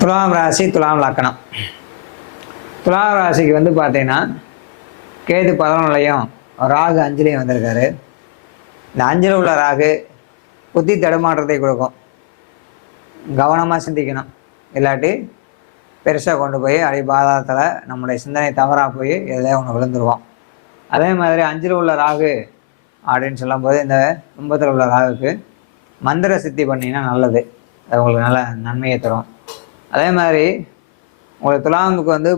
துலாம் ராசி துலாம் லக்கணம். துலாம் ராசிக்கு வந்து பார்த்தீங்கன்னா கேது பதினொன்றுலையும் ராகு அஞ்சுலையும் வந்திருக்காரு. இந்த அஞ்சில் உள்ள ராகு புத்தி தடுமாற்றத்தை கொடுக்கும். கவனமாக சிந்திக்கணும். இல்லாட்டி பெருசாக கொண்டு போய் அடி பாதாளத்தில் நம்முடைய சிந்தனை தவறாக போய் எதில் ஒன்று விழுந்துருவோம். அதே மாதிரி அஞ்சில் உள்ள ராகு அப்படின்னு சொல்லும்போது இந்த கும்பத்தில் உள்ள ராகுக்கு மந்திர சித்தி பண்ணிங்கன்னா நல்லது. அது உங்களுக்கு நல்ல நன்மையை தரும். அதே மாதிரி உங்களுக்கு துலாமுக்கு வந்து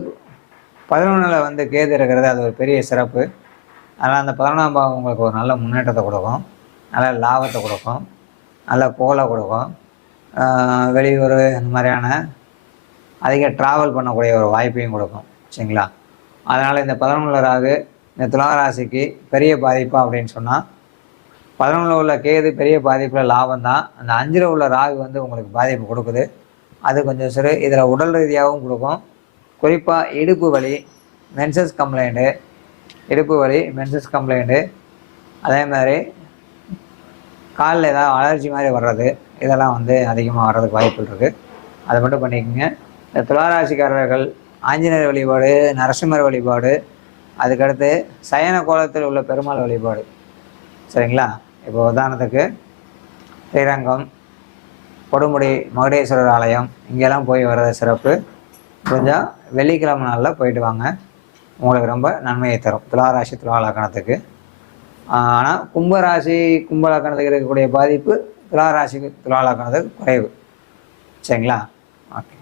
பதினொன்றில் வந்து கேது இருக்கிறது அது ஒரு பெரிய சிறப்பு. அதனால் அந்த பதினொன்றாம் பாவம் உங்களுக்கு ஒரு நல்ல முன்னேற்றத்தை கொடுக்கும். நல்ல லாபத்தை கொடுக்கும். நல்ல புகழை கொடுக்கும். வெளியூர் இந்த மாதிரியான அதிக ட்ராவல் பண்ணக்கூடிய ஒரு வாய்ப்பையும் கொடுக்கும். சரிங்களா? அதனால் இந்த பதினொன்றில் ராகு இந்த துலா ராசிக்கு பெரிய பாதிப்பு அப்படின்னு சொன்னால் பதினொன்றில் உள்ள கேது பெரிய பாதிப்பில் லாபம் தான் அந்த அஞ்சில் உள்ள ராகு வந்து உங்களுக்கு பாதிப்பு கொடுக்குது. அது கொஞ்சம் சிறு இதில் உடல் ரீதியாகவும் கொடுக்கும். குறிப்பாக இடுப்பு வலி மென்சஸ் கம்ப்ளைண்ட்டு இடுப்பு வலி மென்சஸ் கம்ப்ளைண்ட்டு அதே மாதிரி காலில் ஏதாவது அலர்ஜி மாதிரி வர்றது இதெல்லாம் வந்து அதிகமாக வர்றதுக்கு வாய்ப்புகள் இருக்குது அதை மட்டும் பண்ணிக்கோங்க. இந்த துளாராசிக்காரர்கள் ஆஞ்சநேயர் வழிபாடு நரசிம்மர் வழிபாடு அதுக்கடுத்து சயன கோலத்தில் உள்ள பெருமாள் வழிபாடு. சரிங்களா? இப்போ உதாரணத்துக்கு ஸ்ரீரங்கம் கொடுமுடி மகுடேஸ்வரர் ஆலயம் இங்கெல்லாம் போய் வர்றது சிறப்பு. கொஞ்சம் வெள்ளிக்கிழமை நாளில் போயிட்டு வாங்க. உங்களுக்கு ரொம்ப நன்மையை தரும். துளாராசி துலாலக்கணத்துக்கு ஆனால் கும்பராசி கும்பலக்கணத்துக்கு இருக்கக்கூடிய பாதிப்பு துளாராசிக்கு துலாலக்கணத்துக்கு குறைவு. சரிங்களா? ஓகே.